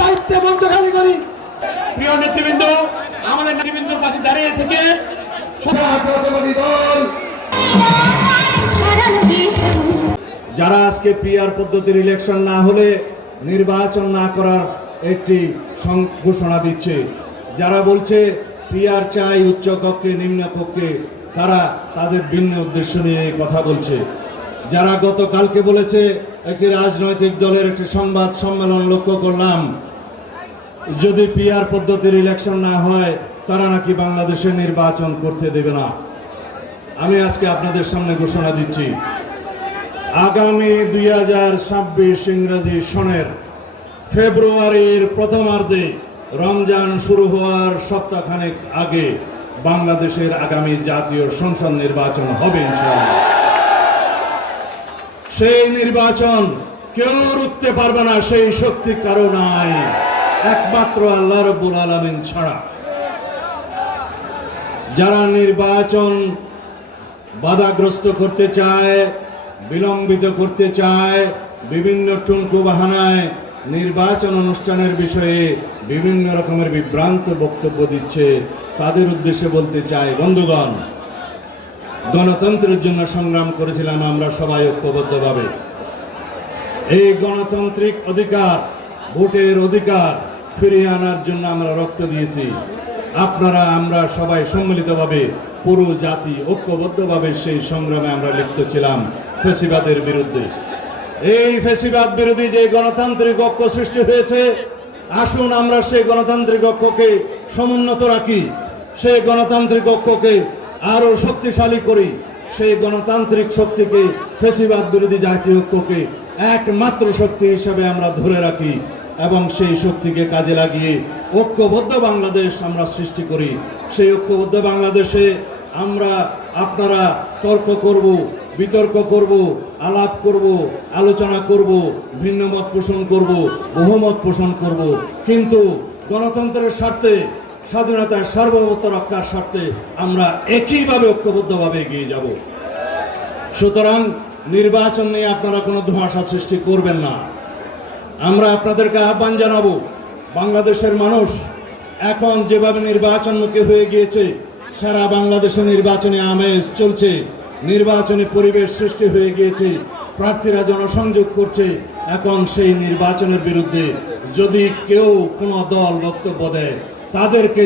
দায়িত্বে মঞ্চ খালি করি। প্রিয় নেতৃবৃন্দ, আমাদের নেতৃবৃন্দর পাশে দাঁড়িয়ে থেকে যারা আজকে পিআর পদ্ধতির ইলেকশন না হলে নির্বাচন না করার একটি ঘোষণা দিচ্ছে, যারা বলছে পিআর চাই উচ্চ কক্ষে নিম্ন কক্ষে, তারা তাদের ভিন্ন উদ্দেশ্য নিয়ে কথা বলছে। যারা গতকালকে বলেছে একটি রাজনৈতিক দলের একটি সংবাদ সম্মেলন লক্ষ্য করলাম, যদি পিআর পদ্ধতির ইলেকশন না হয় তারা নাকি বাংলাদেশে নির্বাচন করতে দেবে না। আমি আজকে আপনাদের সামনে ঘোষণা দিচ্ছি, আগামী 2026 ইংরেজি সনের ফেব্রুয়ারির প্রথমার্ধে রমজান শুরু হওয়ার সপ্তাহখানেক আগে বাংলাদেশের আগামী জাতীয় সংসদ নির্বাচন হবে ইনশাআল্লাহ। সেই নির্বাচন কেউ রুখতে পারবে না, সেই শক্তি কারো নাই, একমাত্র আল্লাহ রাব্বুল আলামিন ছাড়া। যারা নির্বাচন বাধাগ্রস্ত করতে চায়, বিলম্বিত করতে চায়, বিভিন্ন টুনকু বাহানায় নির্বাচন অনুষ্ঠানের বিষয়ে বিভিন্ন রকমের বিভ্রান্ত বক্তব্য দিচ্ছে, তাদের উদ্দেশ্যে বলতে চাই, বন্ধুগণ, গণতন্ত্রের জন্য সংগ্রাম করেছিলাম আমরা সবাই ঐক্যবদ্ধভাবে। এই গণতান্ত্রিক অধিকার, ভোটের অধিকার ফিরিয়ে আনার জন্য আমরা রক্ত দিয়েছি। আপনারা আমরা সবাই সম্মিলিতভাবে পুরো জাতি ঐক্যবদ্ধভাবে সেই সংগ্রামে আমরা লিপ্ত ছিলাম ফ্যাসিবাদের বিরুদ্ধে। এই ফ্যাসিবাদ বিরোধী যে গণতান্ত্রিক ঐক্য সৃষ্টি হয়েছে, আসুন আমরা সেই গণতান্ত্রিক ঐক্যকে সমুন্নত রাখি, সেই গণতান্ত্রিক ঐক্যকে আরো শক্তিশালী করি, সেই গণতান্ত্রিক শক্তিকে, ফ্যাসিবাদ বিরোধী জাতীয় ঐক্যকে একমাত্র শক্তি হিসেবে আমরা ধরে রাখি এবং সেই শক্তিকে কাজে লাগিয়ে ঐক্যবদ্ধ বাংলাদেশ আমরা সৃষ্টি করি। সেই ঐক্যবদ্ধ বাংলাদেশে আমরা আপনারা তর্ক করব, বিতর্ক করব, আলাপ করব, আলোচনা করব, ভিন্ন মত পোষণ করব, বহুমত পোষণ করব, কিন্তু গণতন্ত্রের স্বার্থে, স্বাধীনতার সার্বভৌমত্ব রক্ষার স্বার্থে আমরা একইভাবে ঐক্যবদ্ধভাবে এগিয়ে যাব। সুতরাং নির্বাচন নিয়ে আপনারা কোনো ধোঁয়াশা সৃষ্টি করবেন না। আমরা আপনাদেরকে আহ্বান জানাবো, বাংলাদেশের মানুষ এখন যেভাবে নির্বাচনমুখী হয়ে গিয়েছে, সারা বাংলাদেশে নির্বাচনী আমেজ চলছে, নির্বাচনী পরিবেশ সৃষ্টি হয়ে গিয়েছে, প্রার্থীরা জনসংযোগ করছে। এখন সেই নির্বাচনের বিরুদ্ধে যদি কেউ কোনো দল বক্তব্য দেয়, তাদেরকে